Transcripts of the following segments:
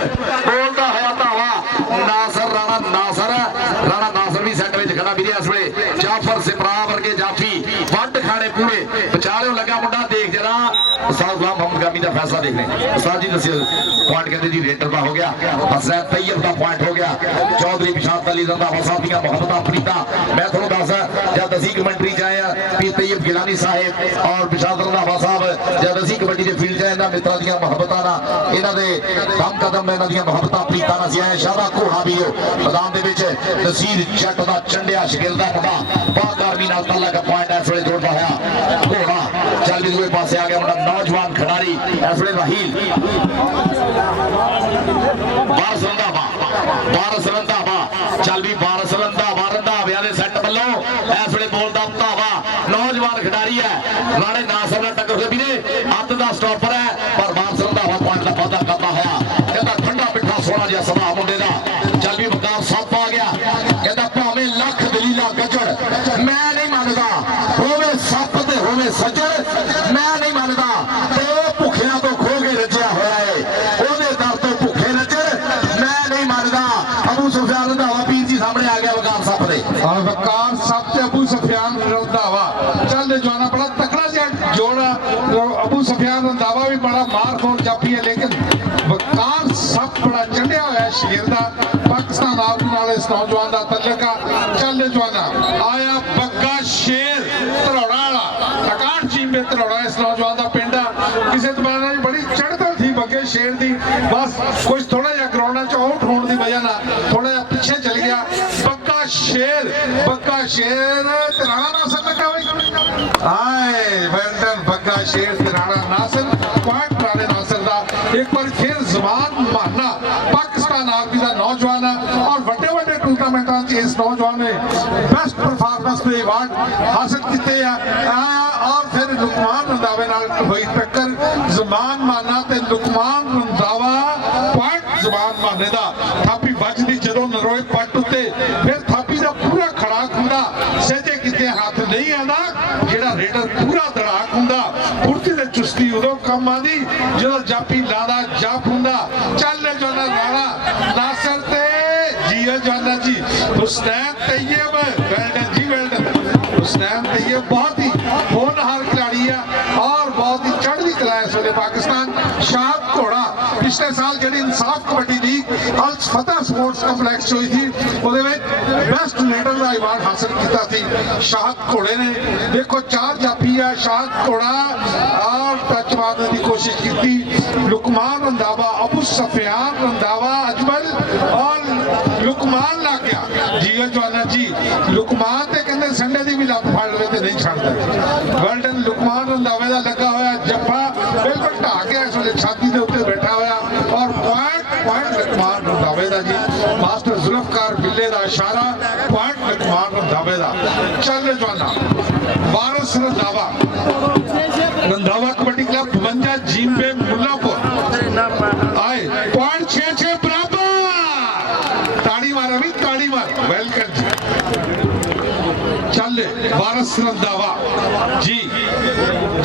बोलता होया धावा नासर राणा नासर भी सैट विच खड़ा वीरे इस वेले जाफर सिमरा वर्गे जाफी वंड खाने पूरे विचारों लगा मुंडा देख जरा उस्ताद गुलाम मोहम्मद गामी का फैसला देखने उस्ताद जी दसियो पॉइंट कहते जी रेटर का हो गया हसनैन तैयब का पॉइंट हो गया चौधरी बिशात अली रंधावा साहब दी मोहब्बत प्रीता मैं थोड़ा दस जब असी कमेंट्री जाए पीर तैयब गिलानी साहिब और बिशात रंधावा साहब जब असी कबड्डी के फील्ड जाए मित्रों दी मोहब्बत इन्हां दे दम कदम इन्हां दी मोहब्बत प्रीता ना सी शादा घोड़ा भी मैदान दे विच नसीर जट दा चंडिया शगिरदा मुंडा बाकार्मी नाल तल्ला का पॉइंट इस वेले जोड़दा होया घोड़ा चल भी दूसरे पासे आ गया मुंडा नौजवान खिडारी इस वेले राहील बारस रंधावा चल भी बारस रंधावा दे सैट वालों इस वेले बोलदा धावा नौजवान खिडारी है राणे नासर नाल टक्कर भी ने अत दा स्टॉपर है पर बारस रंधावा पॉइंट का वादा करदा होया कहंदा ठंडा पिठा सोना जिहा सुभाव मुंडे दा चल भी वकार सप आ गया कहंदा भावें लख दलीला गजड़ मैं नहीं मानदा होवे सप ते होवे सजड़ मैं नहीं मानदा ते भुखियां तो खो के रजिया होया है ओदे दर तो भुखे रजड़ मैं नहीं मानदा अबू सुफियान रंधावा पीर जी सामने आ गया वकार सप दे और वकार सप ते अबू सुफियान रंधावा चल जवाना बड़ा तकड़ा जोड़ा अबू सुफियान रंधावा भी बड़ा मार खोल जाफी है लेकिन वकार सप बड़ा चढ़िया हुआ है शेर दा पाकिस्तान आर्मी नाल इस नौजवान दा तल्लका चल जवाना आया बग्गा शेर धरौड़ा वाला टकाट चीमे धरौड़ा इस नौजवान दा पिंड किसी जमाने में बड़ी चढ़दल थी बग्गे शेर दी बस कुछ थोड़ा जिहा ग्राउंड च आउट होने की वजह ना थोड़ा जिहा पिछे चल गया बग्गा शेर राणा नासर लगा भाई हाय वेल्डन बग्गा शेर राणा नासर पॉइंट राणे नासर दा एक बार फिर जबान मारना पाकिस्तान आर्मी का नौजवान और बड़े बड़े टूर्नामेंटों इस नौजवान ने बेस्ट परफॉर्मेंस के अवार्ड हासिल किए और फिर लुकमान रंधावे नाल हुई टक्कर जबान मारना ते लुकमान रंधावा पॉइंट जबान मारने का थापी बजदी जदों नरोए पट उत्ते फिर थापी का पूरा खड़ाक हुंदा सहजे किते हाथ नहीं आंदा जेड़ा रेडर पूरा धड़ाक हुंदा फुर्ती ते चुस्ती उदों कम आंदी जदों जापी लादा जाप हुंदा चल जाना राणा नासर ते जिया जाना जी हुसनैन तैयब वेल्डन जी वेल्डन हुसनैन तैयब बहुत ही होनहार खिलाड़ी है और बहुत ही चढ़ती कला है इस वेले पाकिस्तान शाद घोड़ा पिछले साल जी इंसाफ कबड्डी लीग अल फतेह स्पोर्ट्स कंपलैक्स हुई थी बेस्ट लीडर का अवार्ड हासिल किया थी शाहद घोड़े ने देखो 4 जाफी है शाहद घोड़ा और टच मारने की कोशिश की लुकमान रंधावा अबू सुफियान रंधावा अजमल और लुकमान लग गया जियो जवाना जी लुकमान ते कहते संडे की भी लत फड़ लवे तो नहीं छड़ता वेल्डन लुकमान रंधावे का लगा हुआ जफा बिल्कुल ढा के इस वे छाती के उत्ते बैठा हुआ और पॉइंट लुकमान रंधावे का जी मास्टर जुल्फकार बिल्ले का इशारा पॉइंट लुकमान रंधावे का चल जवाना वारिस रंधावा कबड्डी क्लब 52 जींबे मुल्लापुर आए पॉइंट 6-6 बराबर ताड़ी मार अभी ताड़ी मार वेलकम जी चल वारिस रंधावा जी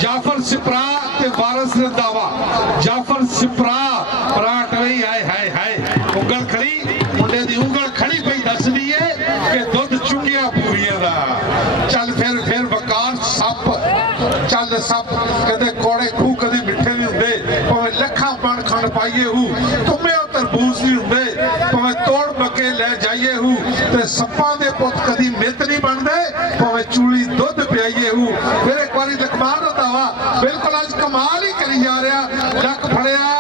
जाफर सिपरा ते वारिस रंधावा जाफर सिपरा पराट वही हाय हाय हाय उंगल खड़ी मुंडे दी उंगल खड़ी पई दसदी है कि दुध चुंगिया पूरियां दा चल फिर वकार सप चल सप कदे कोड़े खू कदे मिठे नहीं हुंदे भावें लखा पण खंड पाइए हूं तुमे तरबूज नहीं हुंदे भावें तोड़ बके ले जाइए हूं ते सप्पां दे पुत कदी मित नहीं बनदे भावें चूली दुध पियाइए हूं फिर एक बारी लकमान रंधावा बिल्कुल आज कमाल ही करी जा रहा लक फड़िया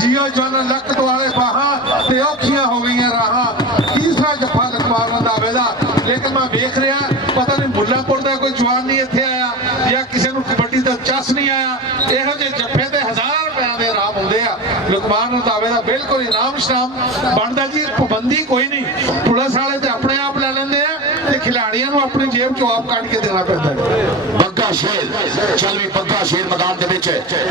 जियो जाना लक दुआले बाहां ते औखियां हो गई राहां तीसरा जफा लकमान रंधावे दा लेकिन मैं वेख रहा पता नहीं मुल्लापुर का कोई जवान नहीं इत्थे आया या किसी को कबड्डी का चस नहीं आया इहो जे जफे ते 1000 रुपया के इनाम होंदे आ लुकमान रंधावे दा बिल्कुल इनाम शनाम बनदा जी पाबंदी कोई नहीं पुलिस वाले ते अपने आप ले लेंदे आ ते खिलाड़ियों को अपनी जेब चों आप काट के देना पैंदा बग्गा शेर चल भी बग्गा शेर मैदान दे विच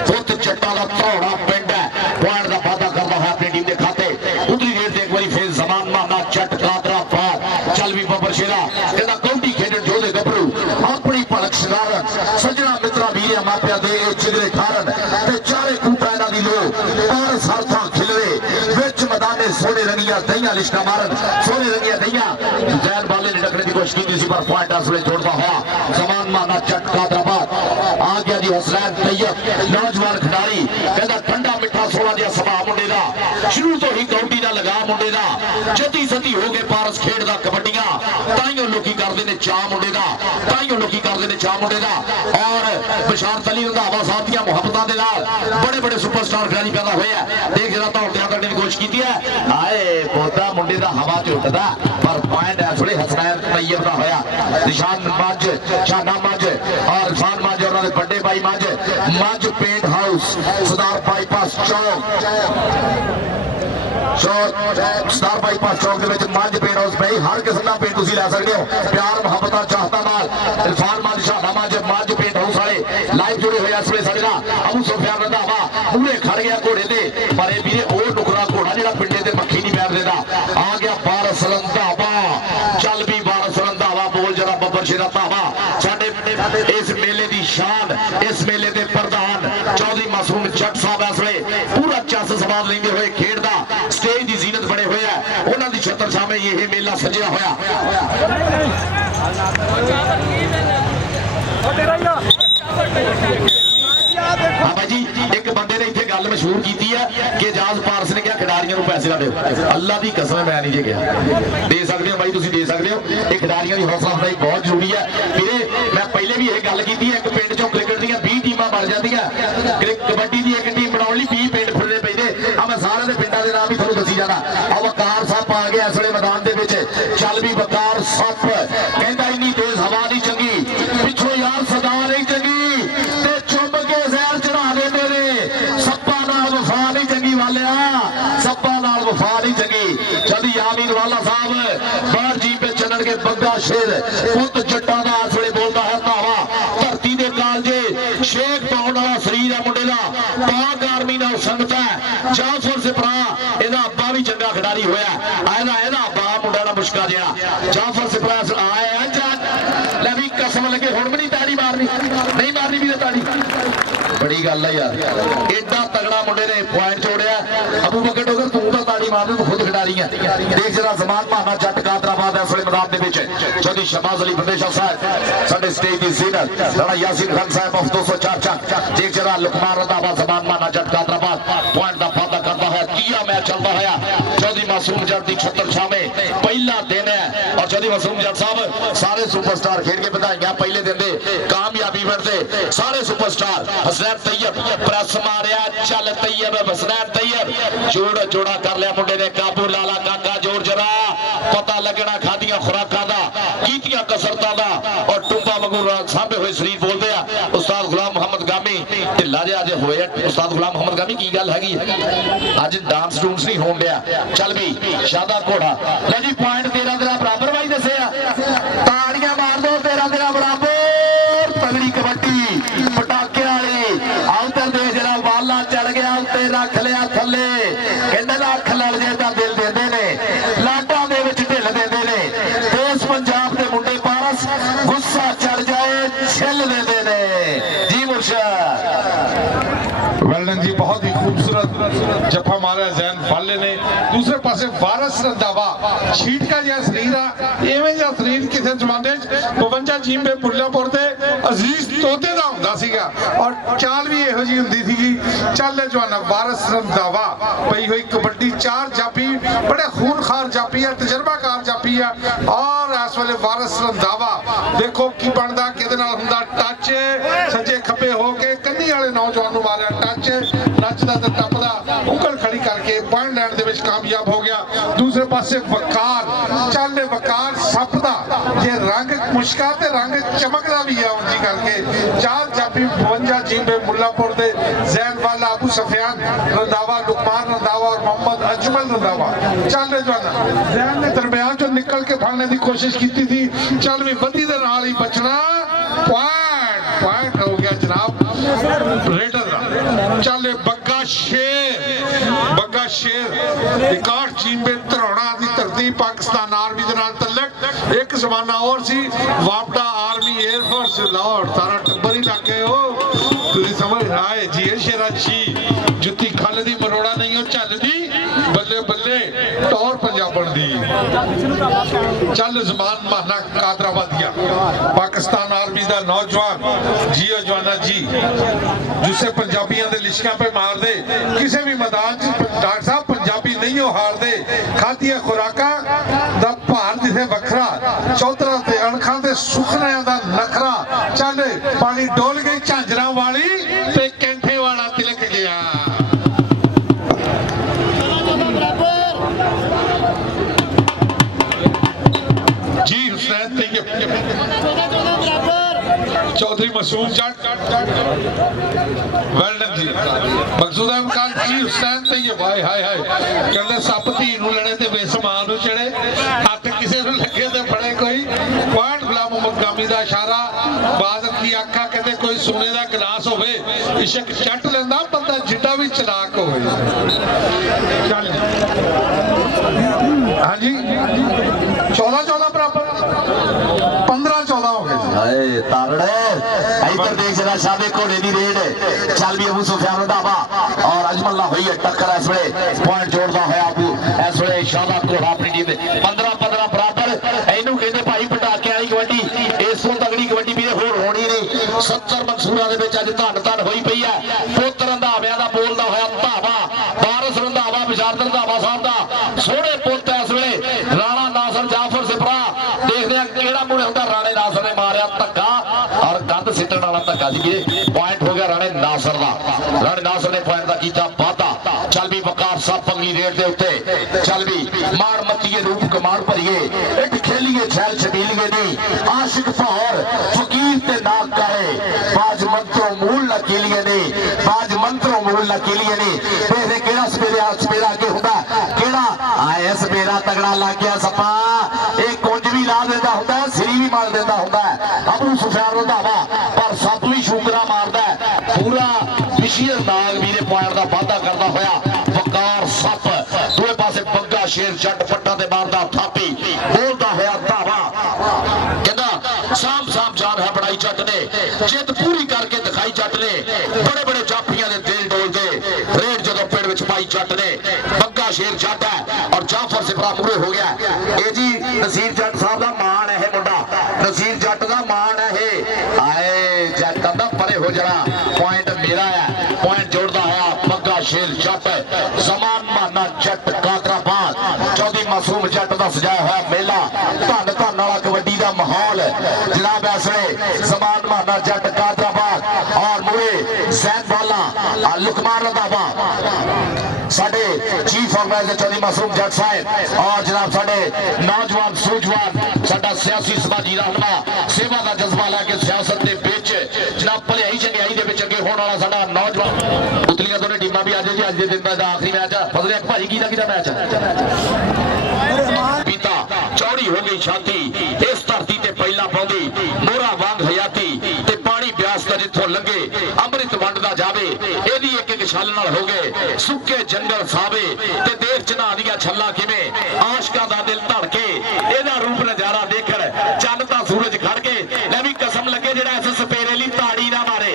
फुट चट्टा दा धौड़ा पिंड है पॉइंट दा वादा करदा है अपनी टीम दे खाते उतरी रेट ते एक बारी फिर जमान माना चट कादरा पार चल भी बबर शेरा कहंदा कौडी खेडण जोदे गबरू अपनी भलक शिंगारन सजना मित्रा वीर मापिया दे चिगरे खारन ते चारे कूटा इन्हां दी लो पर सरथा खिलरे विच सोने रंगिया दहिया लिश्का मारन सोने रंगिया दहिया जैन बाले ने डकने की कोशिश की थी पर पॉइंट असले जोड़ता हुआ समान माना चटका दरबार आ गया जी हसनैन तैयब नौजवान खिडारी कहता ठंडा मिठा सोना दिया सभा मुंडे दा शुरू तो ही कौडी दा लगा मुंडे दा जदी सदी हो गए पारस खेडदा कबड्डियां ताइयों लोकी करदे ने चा मुंडे दा ताइयों लोकी करदे ने चा मुंडे दा और बशारत अली रंधावा साहब दी मुहब्बतां दे नाल बड़े बड़े सुपरस्टार खिडारी पैदा होए हैं देख जरा दौड़दे करने की कोशिश की है आए पोता मुंडे दा हवा च उठदा पर पॉइंट इस वे हसनैन तैयब दा होया निशान मज शाना मज और इरफान मज और उन्होंने बड़े भाई मज पेंट हाउस सरदार बाईपास चौक सरदार बाईपास चौक के मज पेंट हाउस भाई हर किस्म का पेंट तुम लै सकते हो प्यार मुहब्बत चाहता नाल इरफान मज शाना मज पेंट हाउस वाले लाइव जुड़े हुए इस वे साडे नाल अबू सुफियान रंधावा पूरे खड़ गया घोड़े ते पर ये वीरे वो टुकड़ा घोड़ा जिहड़ा पिंडे ते मक्खी नहीं बैठ देता आ गया वारस रंधावा चल भी वारस रंधावा बोल जरा बब्बर शेरा धावा साडे इस मेले की शान इस मेले के प्रधान चौधरी मासूम जट साहब इस वे पूरा चस सवाद लेंदे हुए खेडदा स्टेज की जीनत बने हुए है उन्हों की छत्र छावे ये मेला सजिया होया हाँ भाई जी एक बंदे ने इतने गल मशहूर की है कि एजाज पारस ने क्या खिडारियों को पैसे ना दो अल्लाह की कसम मैं नहीं जे गया दे सकते हो भाई तुम दे सकते हो ये खिडारियों की हौसला अफजाई बहुत जरूरी है फिर मैं पहले भी यह गल की एक पिंड चो क्रिकेट दी 20 टीम बन जाए कबड्डी की एक टीम बनाने 20 पिंड खुलने पे मैं सारे पिंडों के नाम भी थोड़ा दसी जाना अब वकार सप आ गया इस वे मैदान के चल भी वकार सप कहता इन्नी तेज हवा नहीं चंगी पिछों यार सदा नहीं चंगी चुम के जहर चढ़ा देते ने सप्पा नाल वफा नहीं चंगी वालिया सप्पा नाल वफा नहीं चंगी जल्दी यामीन वाला साहब बाहर जी पे चलन के बग्गा शेर पुत जट्टा दा इस वे बोलता है धावा धरती के कालजे शेख पाउंड वाला शरीर है मुंडे का पाक आर्मी नाल संगत है जाफर सिपरा एदा अब्बा भी चंगा खिडारी होया एदा अब्बा मुंडा दा मुश्का जिहा जाफर सिपरा आया ले भी कसम लगे हुण भी नहीं ताड़ी मारनी नहीं मारनी भी ताड़ी बड़ी गल है यार एडा तगड़ा मुंडे ने पॉइंट छोड़िया अबू बकर डोगर तू तो ताड़ी मार तू खुद खिडारी है देख जरा जमान बहाना जट कादराबाद इस वे मैदान के चौधरी शहबाज अली बंदेशा साहब साडे स्टेज की सीनर राणा यासीन खान साहब ऑफ 204 चक देख जरा लुकमान रंधावा जमान बहाना जट कादराबाद पॉइंट का फायदा करता है किया मैच चलता है चौधरी मासूम जट की छत्र छावे पहला दिन है और चौधरी मासूम जट साहब सारे सुपरस्टार खेल के बधाइयां पहले दिन दे कामयाबी फिरते सारे सुपरस्टार हसनैन तैयब प्रेस मारिया चल तैयब हसनैन तैयब जोड़ा जोड़ा कर लिया मुंडे ने काबू लाला काका जोर जरा पता लगना खादियां खुराकां दा कीतियां कसरतां दा और टुंबा वांगू सामने हुए शरीर बोलते हैं उस्ताद गुलाम मोहम्मद गामी ढिल्ला जे अज होए उस्ताद गुलाम मोहम्मद गामी की गल हैगी अज डांस डूंस नहीं होण दिया चल भी शादा घोड़ा ले जी पॉइंट तेरा बराबर भाई दसे ताड़ियां मार दो तेरा बराबर तगड़ी कबड्डी पटाखे वाली आउटर देख जरा वाला चढ़ गया उत्ते रख लिया थले कहंदे लख लड़ जे तां दिल देंदे ने लाटां दे विच ढिल देंदे ने देश पंजाब दे मुंडे पारस गुस्सा चढ़ जाए छिल देंदे ने जी मुर्शद वेल्डन जी बहुत ही खूबसूरत जफा मारा जैन बाले ने दूसरे पासे वारस रंधावा छीट का जिहा शरीर आ एवें जिहा शरीर किसी जमाने 52 जींबे पुल्लापुर ते अजीज तोते दा हुंदा सीगा और चाल भी इहो जी हुंदी सीगी चल जवाना वारस रंधावा पई हुई कबड्डी 4 जापी बड़े खूनखार जापी है तजर्बाकार जापी है और इस वेले वारस रंधावा देखो की बनदा किहदे नाल हुंदा टच सज्जे खब्बे हो के कन्नी वाले नौजवान नूं मारिया टच नचदा ते टपदा उंगल खड़ी करके पॉइंट लैंड दे विच कामयाब हो गया दूसरे पासे वकार चलने वकार सपदा जे रंग मुश्का ते रंग चमकदा भी है उंजी करके 4 जापी 52 जींबे मुल्लापुर दे जैन वाला अबू सुफियान रंधावा लुकमान रंधावा और मोहम्मद अजमल रंधावा चल रहे जवाना जैन ने दरमियान चो निकल के फड़ने की कोशिश की थी चल भी बंदी दे नाल ही बचना पॉइंट हो गया जनाब रेडर चले बग्गा शेर 61 जींबे धरौड़ा दी धरती पाकिस्तान आर्मी दे नाल तलक एक जमाना और सी वापडा आर्मी एयरफोर्स लाहौर सारा टब्बर ही लग गए हो तुझे समझ आए जी शेरा जी जुत्ती खल दी मरोड़ा नहीं हो चलदी बल्ले ਬੱਲੇ ਬੱਲੇ ਟੌਰ ਪੰਜਾਬਣ ਦੀ ਚੱਲ ਜ਼ਮਾਨ ਮਾਨਾ कादराबादिया पाकिस्तान आर्मी का नौजवान जियो जवाना जी जिसे पंजाबियों के लिशकों पे मार दे किसी भी मैदान डॉक्टर साहब पंजाबी नहीं हो हार दे खादिया खुराका दा भार जिसे वखरा चौधरा ते अणखा ते सुखनिया दा नखरा चल पानी डोल गई झांजरा वाली ते कैंठे वाला तिलक गया जी हुसैन चौधरी मसूम जट वेल्डन जी मकसूद अहमद खान जी हुसैन तैयब हाय हाय हाय कहते सप धी नूं लड़े ते बेसमान नूं चढ़े हथ किसे नूं लगे ते बड़े कोई पॉइंट गुलाम मोहम्मद गामी दा इशारा बादल की आखा कहते कोई सोने दा गिलास होवे इश्क चट लेंदा बंदा जिड्डा भी चलाक होवे चल हाँ जी 14-14 बराबर 15-14 हो गए तारड़े इधर देख जरा शाबे घोड़े दी रेड चल भी अबू सुफियान ढाबा और अजमल्ला हुई है टक्कर इस वे पॉइंट जोड़दा होया अबू इस वे शादा घोड़ा अपनी टीम 15-15 बराबर इनू कहंदे भाई पटाके वाली कबड्डी इस तो तगड़ी कबड्डी भी होर होनी नहीं 70 मंसूरा दे विच अज धन धन होई पई है पुੱਤ रंधाविਆਂ ਦਾ ਬੋਲਦਾ ਹੋਇਆ ਧਾਵਾ ਵਾਰਿਸ ਰੰਧਾਵਾ ਵਿਚਾਰ ਰੰਧਾਵਾ ਸਾਹਿਬ ਦਾ ਸੋਹਣੇ ਪੁੱਤ ਇਸ ਵੇਲੇ ਰਾਣਾ ਨਾਸਰ ਜਾਫਰ ਸਿਪਰਾ देखते हैं केड़ा मुड़े होंदा राणे नासर ने मारिया धक्का और गंद सिੱਟਣ वाला धक्का सी पॉइंट हो गया राणे नासर दा राणे नासर ने पॉइंट दा कीता वादा चल भी वकार साहब पंगली रेट दे उत्ते चल भी मार मतीए रूप कमाल भरीए एक खेलीए छैल छबीलीए नी आशिक भौर फकीर ते ना कहे बाज मंत्रों मूल ना कीलीए नी बाज मंत्रों मूल ना कीलीए नी देखते केड़ा सपेरा अगे हुंदा केड़ा आया सपेरा तगड़ा लग गया सपा एक कुंज भी ला देता होता है सिरी भी मार देता होता है अबू सुफियान रंधावा पर सत भी शूकरा मारदा है पूरा विशेर नाग भी ने पॉइंट का वादा करता होया वकार सप दूए पासे बग्गा शेर जट पट्टा ते मारदा थापी बोलदा होया धावा कहंदा साम साम जान है बड़ाई जट ने जित पूरी करके दिखाई जट ने बड़े बड़े जाफियां दे दिल डोलदे रेड जदों पेड़ विच पाई जट ने बग्गा शेर जट है और जाफर सिपरा पूरे हो गया ए जी नसीर जट साहब दा मान है मुंडा नसीर जट दा मान है आए जट दा परे हो जरा पॉइंट मेरा है पॉइंट जोड़दा है बग्गा शेर जट समान माना जट कादराबाद चौधरी मासूम जट दा सजाया हुआ मेला धन धन वाला कबड्डी दा माहौल जनाब ऐसे समान माना जट कादराबाद और मुरे जैन वाला लुकमान रंधावा साडे चीफ ऑर्गेनाइजर चौधरी मासूम जट साहब और जनाब साडे नौजवान सूझवान साडा सियासी समाजी रहनुमा सेवा का जज्बा लैके सियासत के विच जनाब भलाई चंगियाई दे विच अगे होने वाला साडा नौजवान उतलियां दोनों टीमां भी आज जी अज दे दिन दा आखिरी मैच फजल एक भाई किहदा मैच पिता चौड़ी हो गई छाती इस धरती ते पहला पाउंदी मोहरा वांग हयाती ते पानी ब्यास दा जिथों लंघे अमृत वंडदा जावे एदी एक एक छल नाल हो गए सुक्के जंगल सावे ते देख चना दियां छल्ला किवें आशिकां दा दिल धड़के एदा रूप नजारा देखण चंद दा सूरज खड़ के ले भी कसम लगे जेड़ा इस सपेरे ली ताड़ी ना मारे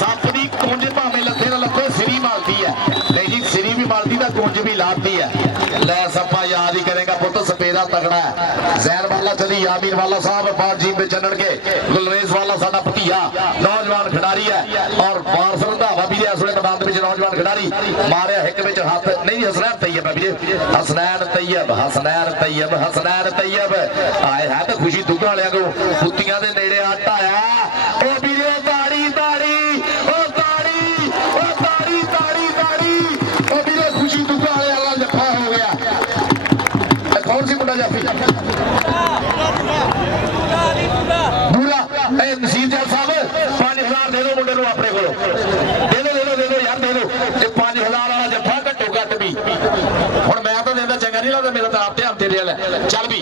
सप दी कुंज भावें लथे ना लथे सिरी मारती है नहीं जी सिरी भी मारती दा कुंज भी लाती है ले सपा याद ही करेगा पुत सपेरा तगड़ा है जैन वाला चली यामीन वाला साहब बात जीप में चलण के गुलरेज वाला साडा भतीजा नौजवान खिडारी है और वारस रंधावा भी इस वेले मैदान विच नौजवान खिडारी मारिया हिक विच हाथ नहीं हसनैन तैयब है वीरे हसनैन तैयब हसनैन तैयब हसनैन तैयब आए है तो खुशी दुग्गा वालियां को कुत्तियां दे नेड़े आटा आया ओ वीरे ताड़ी ताड़ी ओ ताड़ी ओ ताड़ी ताड़ी ताड़ी ओ वीरे खुशी दुग्गा वाला जफा हो गया कौन सी मुंडा जाफी पूरा नसीर जट साहब 5000 दे दो मुंडे अपने को दे दो यार दे दो 5000 वाला जफा घट्टो घट भी हुण मैं तो देंदा चंगा नहीं लगदा मेरा तो आप ध्यान तेरे वाला चल भी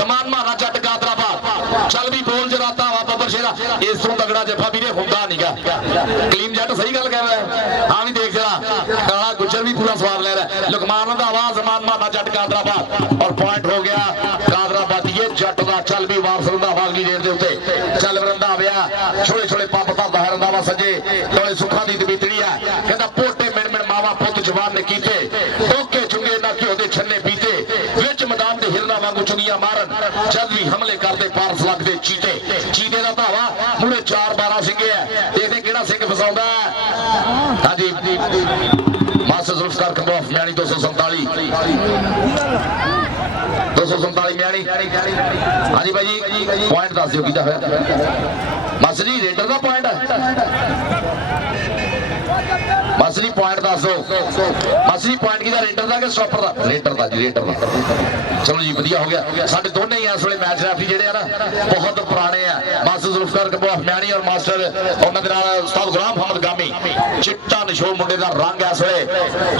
समान माना जट कादराबाद चल भी बोल जराता वा बब्बर शेरा इस तो तगड़ा जफा वीरे हुंदा नहींगा कलीम जट सही गल कह रहा है हां भी देख जरा काला गुजर भी पूरा स्वाद ले रहा है लुकमान रंधावा समान माना जट कादराबाद और पॉइंट हो गया कादराबाद ये जट दा चल भी वारस रंधावा अगली रेड दे उत्ते चल रंधावा छोटे छोटे पंप धरदा है रंधावा सजे तोले सुखा दी दबीतड़ी है कहंदा पोटे मिण मिण मावा पुत जवान ने कीते ओके चुंगे ना क्यों जद भी हमले करते पारस लगते चीते चीते का धावा मूरे 4-12 सिंगे है देखते किहड़ा सिंह फसाउंदा हाँ जी मास्टर जुल्फकार कंबोफ म्याणी 247 म्याणी हाँ जी भाई जी पॉइंट दस दिओ किहदा होया मास्टर जी रेडर का पॉइंट मास्टर जी पॉइंट दस दो मास्टर जी पॉइंट किहदा रेडर का कि स्टॉपर का रेडर का जी रेडर का चलो जी वधिया हो गया साडे दोने ही इस वेले मैच रैफरी जिहड़े आ ना बहुत पुराने आ मास्टर जुल्फकार कंबोफ म्याणी और मास्टर उन्हां दे नाल उस्ताद गुलाम मोहम्मद गामी चिट्टा नशो मुंडे दा रंग इस वेले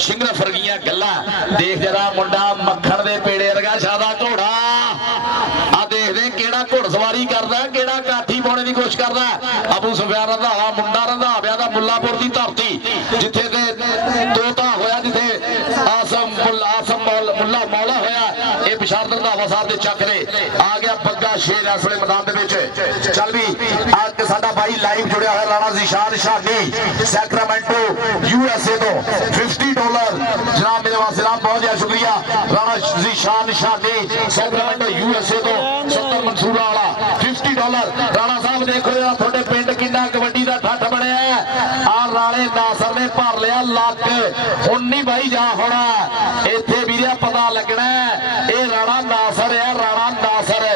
शिंगर फरगीਆਂ गल्लां देख जरा मुंडा मक्खण दे पेड़े वर्गा शादा घोड़ा आ देखदे किहड़ा घुड़सवारी करदा किहड़ा काठी पाउणे दी कोशिश करदा अबू सुफियान रंधावा मुंडा रंधाविया दा मुल्लापुर दी धरती जिथे ते तोता होया जिथे आसम मुल्ला मौला होया ये बिशारत रंधावा साहब दे चक दे आ गया बग्गा शेर इस वेले मैदान दे विच चल भी आज साडा भाई लाइव जुड़िया होया राणा ज़ीशान शानी सैक्रामेंटो यूएसए तो $50 जनाब मेरे वास्ते बहुत ज्यादा शुक्रिया राणा ज़ीशान शानी सैक्रामेंटो यूएसए तो 70 मंसूरा वाला $50 राणा साहब देखो यार थोड़े पिंड किन्ना कबड्डी का ठठ बनया आ राणे नासर ने भर लिया लक हुण नहीं भाई जा होना इत्थे वीरे पता लगना ये राणा नासर है राणा नासर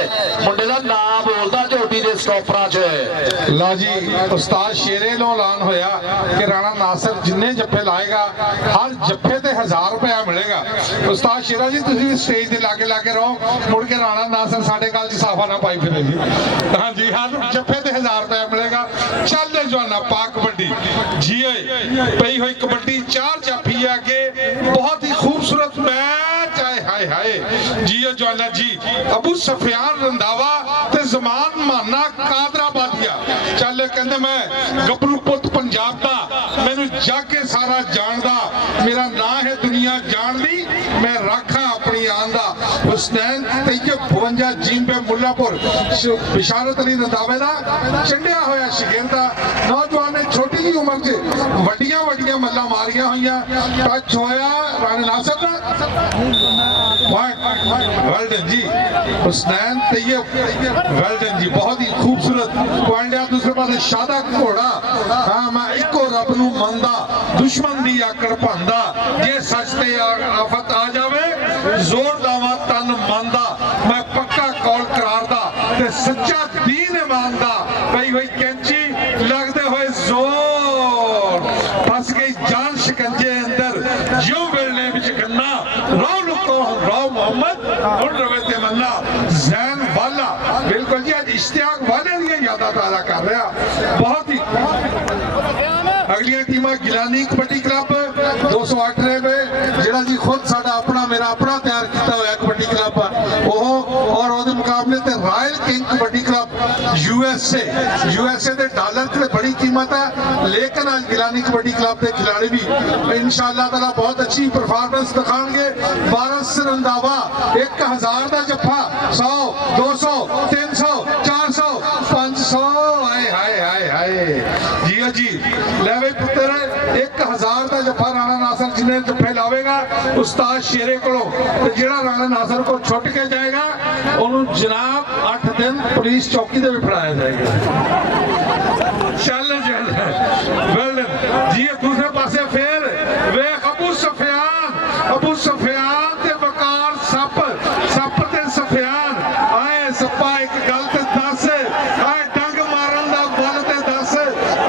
मुंडे का नाम बोलता झोटी के स्टॉपरां च ला जी उस्ताद शेरे नो ऐलान होया कि राणा नासर जिन्ने जफ्फे लाएगा हर जफ्फे ते ₹1000 मिलेगा उस्ताद शेरा जी तुसीं स्टेज दे लागे लागे रहो मुड़ के राणा नासर साडे गल च साफा ना पाई फिरे जी हाँ जी हर जफ्फे ते ₹1000 मिलेगा चल दे जवाना पा कबड्डी जी पई हुई कबड्डी 4 जाफी आगे बहुत ही खूबसूरत मैच आए हाय हाय जियो जवाना जी अबू सफियान रंधावा ते जमान माना कादराबादिया चल कहते मैं गबरू पुत पंजाब दा मैनू जाके सारा जानदा मेरा ना है दुनिया जानदी मैं राखा अपनी आंदा हुसैन 52 जिम्बे मुल्लापुर बिशारत अली रंधावे दा चंडिया होया शिगिरदा नौजवान ने छोटी जी उम्र च वड्डियां वड्डियां मल्ला मारियां होइयां टच होया राणा नासर दा वेल्डन जी हुसैन तैयब वेल्डन जी बहुत ही खूबसूरत पॉइंट है दूसरे पास शादा घोड़ा हाँ मैं इको रब नू मनदा दुश्मन दी आकड़ पांदा जे सच ते आफत आ जावे जोर दावा तन मनदा मैं पक्का कौल करारदा ते सच्चा दीन इमानदा पई हुई कैंची लगदे होए जोर फस गई जान शिकंजे अंदर जो वेलने विच गन्ना रो लुको रो मोहम्मद हुण रवे ते मन्ना जैन वाला बिल्कुल जी आज इश्तियाक वाले दी यादां ताज़ा कर रहा बहुत ही अगलियां टीमां गिलानी कबड्डी क्लब 208 रहे जेड़ा जी खुद साडा अपना मेरा अपना तैयार किया हुआ कबड्डी क्लब और ਉਹਦੇ मुकाबले ते royal king kabaddi club USA के डॉलर से बड़ी कीमत है लेकिन आज गिलानी कबड्डी क्लब के खिलाड़ी भी इंशाअल्लाह ताला बहुत अच्छी परफॉर्मेंस दिखाएंगे पारस रंधावा 1000 का जफ्फा 100 200 300 400 500 हाय हाय हाय हाय जी जी ले भाई पुत्र 1000 का जफ्फा राणा नासर जिन्हें जफ्फे लावेगा उस्ताद शेरे को जेड़ा राणा नासर को छुट के जाएगा उन्होंने जनाब 8 दिन पुलिस चौकी से भी फड़ाया जाएगा चल वेल जी दूसरे पासे फिर वे अबू सफियान ते वकार सप ते सफियान आए सप्पा एक गल ते दस आए डंग मारन दा बल ते दस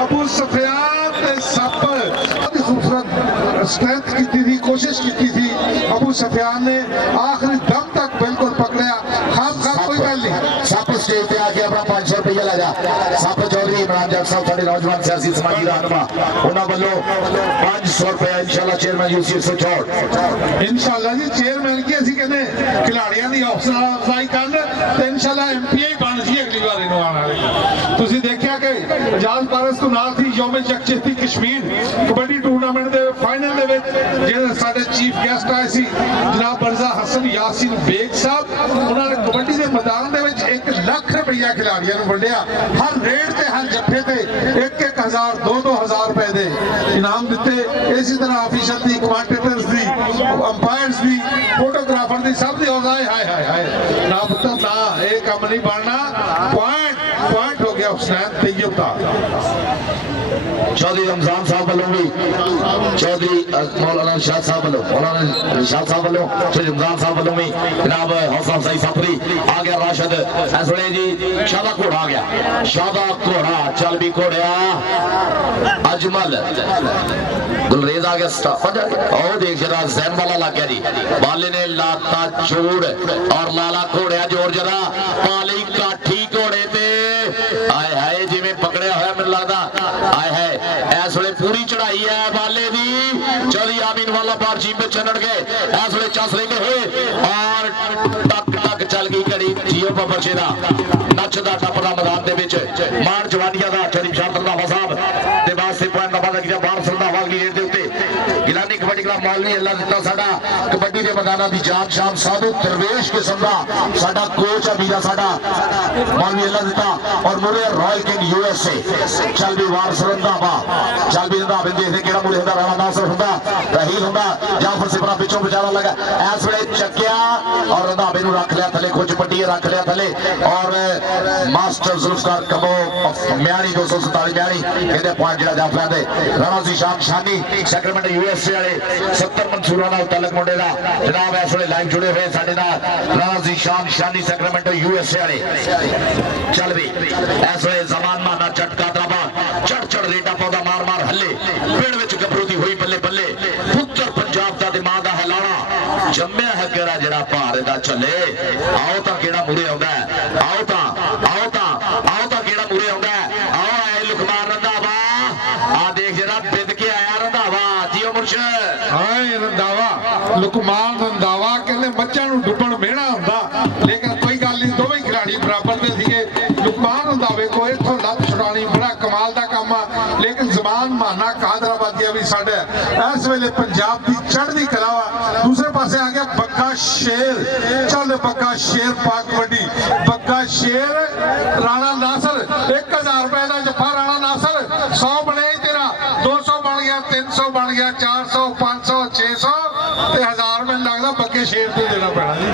अबू सफियान ते सप बहुत खूबसूरत स्ट्रेंथ की थी कोशिश की थी अबू सफियान ने आखिरी दम तक बिल्कुल पकड़या खाम कोई गल नहीं सप स्टेज पे आके अपना 500 रुपया ला जा सप चौधरी इमरान जट साहब साडे नौजवान सियासी समाजी रहनुमा उन्हां वल्लों 500 रुपया इंशाअल्लाह चेयरमैन यूसी 164 इंशाअल्लाह जी चेयरमैन की ਅਸੀਂ ਕਹਿੰਦੇ ਖਿਡਾਰੀਆਂ ਦੀ ਹੌਸਲਾ ਅਫਜ਼ਾਈ ਕਰਨ ਤੇ इंशाअल्लाह एमपीए ਹੀ ਬਣ ਜੀ ਅਗਲੀ ਵਾਰ ਇਹਨੂੰ ਆਉਣ ਵਾਲੇ ਤੁਸੀਂ ਦੇਖਿਆ ਕਿ ਇਜਾਜ਼ ਪਾਰਸ ਤੋਂ ਨਾਲ ਸੀ ਯੋਮ ਯਕਜਹਿਤੀ ਕਸ਼ਮੀਰ ਕਬੱਡੀ ਟੂਰਨਾਮੈਂਟ ਦੇ ਫਾਈਨਲ ਦੇ ਵਿੱਚ ਜਿਹੜੇ ਸਾਡੇ ਚੀਫ ਗੈਸਟ ਆਏ ਸੀ ਜਨਾਬ ਮਰਜ਼ਾ ਹਸਨ ਯਾਸੀਨ ਬੇਗ ਸਾਹਿਬ उन्होंने कबड्डी के मैदान 1 लाख रुपया खिलाड़ियों को वंडिया हर रेड से हर जफे से एक हजार 2,000 रुपए दे इनाम दिते। इसी तरह ऑफिशियल दी, कमेंटेटर्स दी, अंपायर्स दी, फोटोग्राफर दी, सब दी हाय हाय हाय हाय ना पुत्र ना ये काम नहीं बनना। पॉइंट हो गया हुसैन तैयब का। चौधरी रमजान साहब वालों भी, चौधरी मौलाना शाह साहब वालों, मौलाना शाह साहब वालों, चौधरी रमजान साहब वालों भी जनाब हौसला अफजाई साफरी आ गया। राशिद इस वे जी शादा घोड़ा आ गया, शादा घोड़ा चल भी घोड़िया अजमल गुलरेज आ गया, और देख जरा जैन वाला लग गया जी, बाले ने लाता चूड़ और लाला घोड़िया जोर जरा पाली काठी घोड़े पे आए हाय जिमें पकड़िया होया मैनूं लगदा आए है इस वे पूरी चढ़ाई है बाले दी। चौधरी आमीन वाला बार जीप पे चढ़ गए इस वे चस लेंगे हुए और टक टक चल गई घड़ी जियो बाबा शेरा नचदा टपदा मैदान दे विच मान जवानिया दा चौधरी शाह रंधावा साहब दे वास्ते पॉइंट दा वादा किया बाहर रंधावा की गेट दे उत्ते गिलानी कबड्डी क्लब मौलवी अल्लाह दिता साडा कबड्डी दे मैदानां दी जान शाम साधु दरवेश किस्म दा साडा कोच है वीरा साडा मौलवी अल्लाह दिता और मुरे रॉयल किंग यूएसए चल भी वारस रंधावा चल भी रंधावे देखने केड़ा मुरे हुंदा राणा नासर हुंदा रहील हुंदा जाफर सिपरा पिछों बचारा लगा इस वे चक्या और रंधावे नूं रख लिया थले कुछ पट्टिए रख लिया थले और मास्टर जुल्फकार कमो म्याणी 247 म्याणी कहते पॉइंट जेड़ा जाफरा दे राणा ज़ीशान शानी सैक्रामेंटो यूएसए वाले 70 मंसूरा नाल तलक मुंडे दा जनाब इस वे लाइव जुड़े हुए साडे नाल राणा ज़ीशान शानी सैक्रामेंटो यूएसए वाले चल भी इस वे जमान माना झटका दबा चढ़ चढ़ रेटा पौधा मार मार हल्ले पिंड विच गबरू दी हुई बल्ले बल्ले पुत्र पंजाब दा दिमाग दा हिलाना जम्मिया है केड़ा जेड़ा भारे दा चले आओ तां केड़ा मूरे आउंदा है आओ तां केड़ा मूरे आउंदा है आओ आए लुकमान रंधावा आ देख जरा बिद के आया रंधावा जियो मुर्शद हाय रंधावा लुकमान रंधावा कहते बच्चों नूं डुब्बण मेहना हुंदा लेकिन कोई गल नहीं दोवें खिलाड़ी बराबर दे सीगे। लुकमान रंधावे को इत्थों लत छुड़ानी बड़ा कमाल दा काम आ लेकिन जमान माना कादराबादिया भी साडे इस वेले पंजाब दी चढ़दी कला वा। दूसरे पासे आ गया बग्गा शेर चल बग्गा शेर पाक कबड्डी बग्गा शेर राणा नासर 1000 रुपए का जफा राणा नासर 100 बने तेरा 200 बन गया 300 बन गया 400 500 600 ते 1000 में लगता बग्गे शेर को देना पैना जी।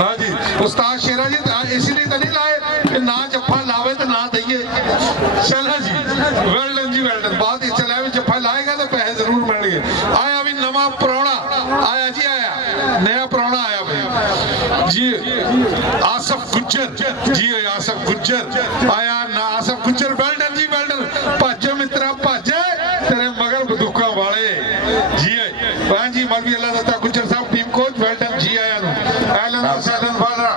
हाँ जी उस्ताद शेरा जी इसलिए तो नहीं लाए कि ना जफा लावे तो ना दइए। चलो जी वेल्डन जी वेल्डन बहुत ही चला जफा लाएगा तो पैसे जरूर मिलेंगे। आया भी नवा पुराना आया जी आया नया पुराना आया भाई जी आसफ गुज्जर जी आसफ गुज्जर आया ना आसफ गुज्जर वेल्डन जी वेल्डन भाजो मित्रा भाजे तेरे मगर बंदूका वाले जी हाँ जी मौलवी अल्लाह दाता गुज्जर साहब टीम कोच वेल्डन जी आया एलन सैलन वाला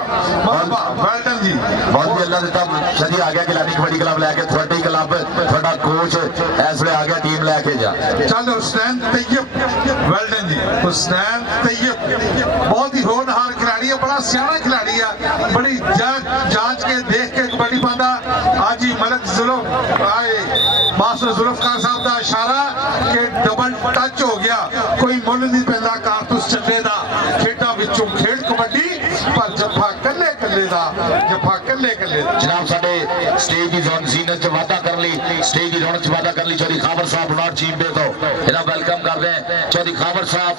वेल्डन जी बहुत अल्लाह दिता सजी आ गया गिलानी कबड्डी क्लब लेके थोड़ी क्लब थोड़ा कोच इस वे आ गया टीम लेके जा चल हुसैन तैयब वेल्डन जी हुसैन तैयब बहुत ही होनहार खिलाड़ी है बड़ा सियाना खिलाड़ी है बड़ी जांच के देख के कबड्डी पाता आज ही मलक जुल्फ आए मास्टर जुल्फकार साहब का इशारा कि डबल टच हो गया कोई मुल नहीं पैदा कारतूस चले दा खेडा विचों खेड कबड्डी पर जफा कल्ले कल्ले दा जफा कल्ले कल्ले जनाब साडे स्टेज दी जोन जीनत च वादा कर ली स्टेज दी रौनक च वादा कर ली चौधरी खाबर साहब नॉट चीफ बे तो जनाब वेलकम कर रहे हैं चौधरी खाबर साहब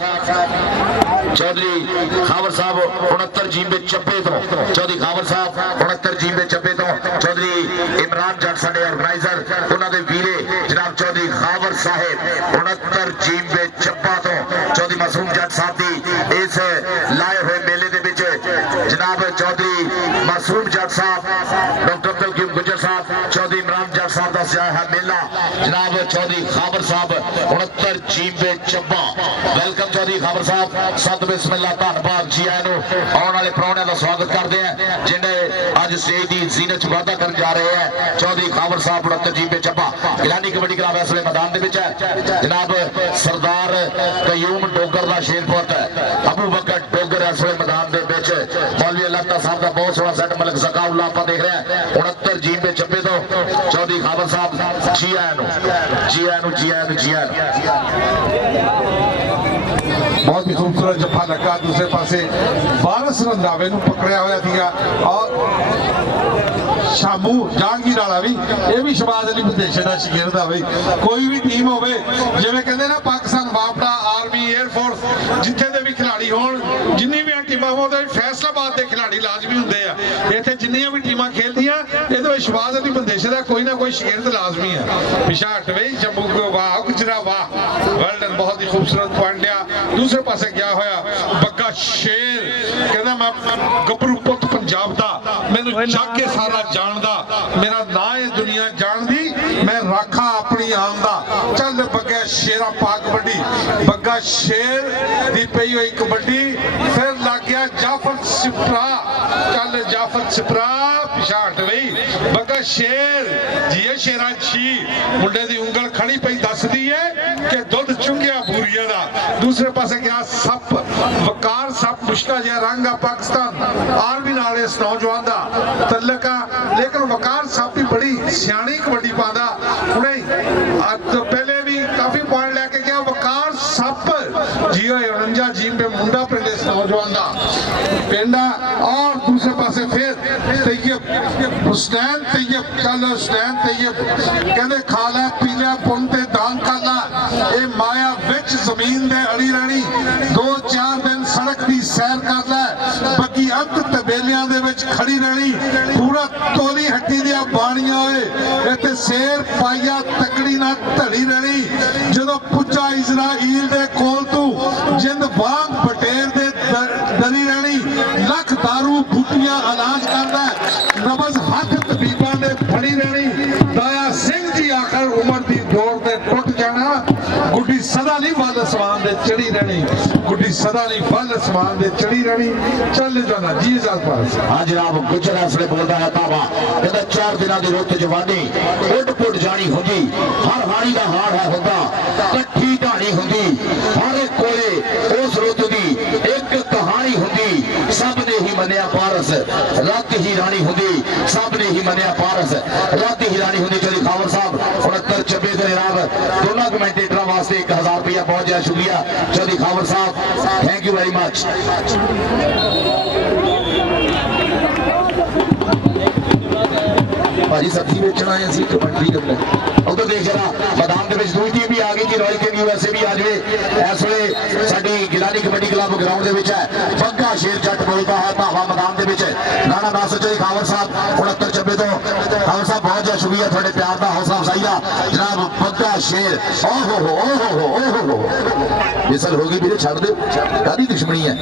69 जीबे चप्पे तो चौधरी खाबर साहब 69 जीबे चप्पे तो चौधरी इमरान जट साडे ऑर्गेनाइजर उन्हां दे वीरे जनाब चौधरी खाबर साहब 69 जीबे चप्पा तो चौधरी मासूम जट साहब दी इस लाए हुए मेले दे विच जनाब चौधरी मासूम जट साहब डॉक्टर अब्दुल गुज्जर साहब चौधरी इमरान जट साहब का सिया है मेला जनाब चौधरी खाबर साहब 69 जीबे चप्पा वेलकम चौधरी खाबर साहब सत बिस्मिल्लाह धन्नवाद जी आए आने वाले प्राहुणियां का स्वागत करते हैं जिन्हें अज स्टेज की जीनत च वाधा करने जा रहे हैं चौधरी खाबर साहब 69 जीबे चप्पा गिलानी कबड्डी क्लब इस वे मैदान दे विच है जनाब सरदार कयूम डोगर का शेरपुर अबू बकर डोगर इस वे मैदान दे विच मौलवी अल्लाह साहब का बहुत सोहना सेट मलिक ज़काउल्लाह आप देख रहे हैं 69 जीबे चप्पे तो चौधरी खाबर साहब जी आए बहुत ही खूबसूरत जफा लगा दूसरे पासे वारस रंधावे नूं पकड़िया होया थीगा और ਸ਼ਾਮੂ ਜਹਾਂਗੀਰ ਵਾਲਾ ਵੀ ਇਹ ਵੀ ਸ਼ਬਾਜ਼ ਅਲੀ ਵਿਦੇਸ਼ੇ ਦਾ ਸ਼ਾਗਿਰਦ ਆ ਬਈ। ਕੋਈ ਵੀ ਟੀਮ ਹੋਵੇ, ਜਿਵੇਂ ਕਹਿੰਦੇ ਨਾ ਪਾਕਿਸਤਾਨ ਬਾਪੜਾ ਆਰਮੀ 에ਅਰ ਫੋਰਸ, ਜਿੱਥੇ ਦੇ ਵੀ ਖਿਡਾਰੀ ਹੋਣ, ਜਿੰਨੀ ਵੀ ਟੀਮਾਂ ਹੋਣ, ਉਹਦੇ ਫੈਸਲਾਬਾਦ ਦੇ ਖਿਡਾਰੀ ਲਾਜ਼ਮੀ ਹੁੰਦੇ ਆ। ਇੱਥੇ ਜਿੰਨੀਆਂ ਵੀ ਟੀਮਾਂ ਖੇਡਦੀਆਂ ਇਹਦੇ ਵਿੱਚ ਸ਼ਬਾਜ਼ ਅਲੀ ਵਿਦੇਸ਼ੇ ਦਾ ਕੋਈ ਨਾ ਕੋਈ ਸ਼ਾਗਿਰਦ लाजमी है। पिछा हटवे जम्मू को वाह गुजरा वाह, वेल डन, बहुत ही खूबसूरत पॉइंट लिया। दूसरे पासे क्या होया, बग्गा शेर कहना मैं गबरू पुत पंजाब दा, मैनू जग के सारा जानदा, मेरा ना है दुनिया जानदी, मैं राखा अपनी आन दा। चल बग्गा शेरा पा कबड्डी, बग्गा शेर दी पई हुई कबड्डी, फिर लग गया जाफर सिपरा। चल जाफर सिपरा पिछा हटवे, बग्गा शेर जी शेरा छी मुंडे दी उंगल खड़ी पई दसदी है कि दुध चुंगिया बूरिया दा। दूसरे पासे गया सप वकार सप, मुश्किल जिहा रंग आ पाकिस्तान आर्मी नाल इस नौजवान दा तल्लक आ, लेकिन वकार सप भी बड़ी सियाणी कबड्डी पांदा। हुणे तो पहले भी काफी पॉइंट लेके गया वकार सप जियो 49 जीम पे मुंडा पिंड इस नौजवान दा पिंडा। और दूसरे पासे फिर तैयब हुसैन तैयब, चल हुसैन तैयब कहते खा लै पी लै पुन ते दान कर ला, ये माया विच जमीन दे अड़ी रहनी, 2-4 दिन सड़क दी सैर कर लै, बाकी अंत तबेलियां दे विच खड़ी रहनी, पूरा तोली हट्टी दियां बाणियां होए इत्थे शेर पाइया तकड़ी ना धड़ी रहनी। जदों पुज्जा इजराइल दे कोल तू जिंद वांग बटेर दे डरी रहनी, लख दारू बूटियां इलाज करदा, नबज हथ तबीबां ने फड़ी रहनी। दया सिंह जी आखिर उमर दी दौड़ ते टुट जाना, गुड्डी सदा नहीं वल आसमान दे चढ़ी रहनी, गुड्डी सदा नहीं वल आसमान दे चढ़ी रहनी। चल जाना जी इजाजत पास। हाँ जनाब, गुजर असले बोलता है ताबा कहता 4 दिनों की रुत जवानी उड पुट जानी होंगी, हर हाड़ी का हाड़ है होंदा, कट्ठी कहानी होंगी, हर एक कोले उस रुत दी एक कहानी होंगी। सब ने ही मनिया पारस रत ही रानी होंगी, सब ने ही मनिया पारस रत ही रानी होंगी। चली खावर साहब 69-96 के जनाब दोनों कमेंटेटर वास्ते 1000 रुपया बहुत ज्यादा शुक्रिया। चली खावर साहब थैंक यू वेरी मच। भाजी सब्जी बेचना है असी कमेंट्री करना। उधर देख जरा मैदान के दूसरी टीम भी आ गई जी, रॉयल किंग यूएसए भी आ जाए। इस वे साडी गिलानी कबड्डी क्लब ग्राउंड है, बग्गा शेर जट बोलता है भावा मैदान के राणा नासर चौधरी खावर साहब 69-96 तो खावर साहब बहुत ज्यादा शुक्रिया थोड़े प्यार का हौसला अफजाई का। जनाब बग्गा शेर ओहो मिसल हो गई मेरे छड़ दो कादी दुश्मनी है।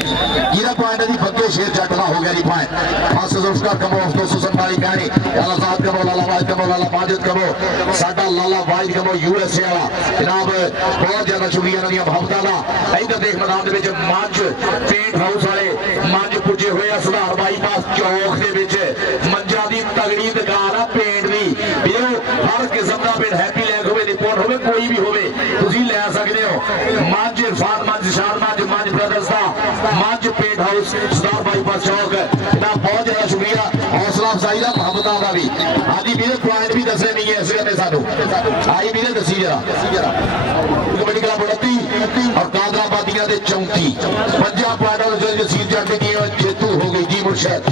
कीरा पॉइंट है जी बग्गे शेर जट का हो गया जी पॉइंट। फर्स्ट जुल्फकार कमो 247 कहानी आजाद कमो लाला वाहिद कमो लाला माजिद कमो साडा लाला वाहिद कमो यूएसए वाला जनाब बहुत ज्यादा शुक्रिया इन्हां दी मोहब्बतां दा। इधर देख मैदान दे विच मंच पेंट हाउस वाले मंच पुजे हुए आ सुधार बाईपास चौक दे विच मंजा दी तगड़ी दुकान आ पेंट दी ਵੀਰੋ हर किस्म का पेंट हैप्पी लैग होवे निपुण होवे कोई भी होवे तुसीं लै सकदे हो। मंच इरफान मंच शान मंच ब्रदर्स दा मंच पेंट हाउस सुधार बाईपास चौक इन्हां बहुत ज्यादा शुक्रिया हौसला अफजाई का मोहब्बतां दा भी। आदि मेरे पॉइंट भी दसने नहीं है इस गल्ले सानू आई मेरे दसी जरा कबड्डी क्लब 29 और कादराबादियां दे 34 50 पॉइंट वाले जसीर जट की जेतू हो गई जी मुर्शद।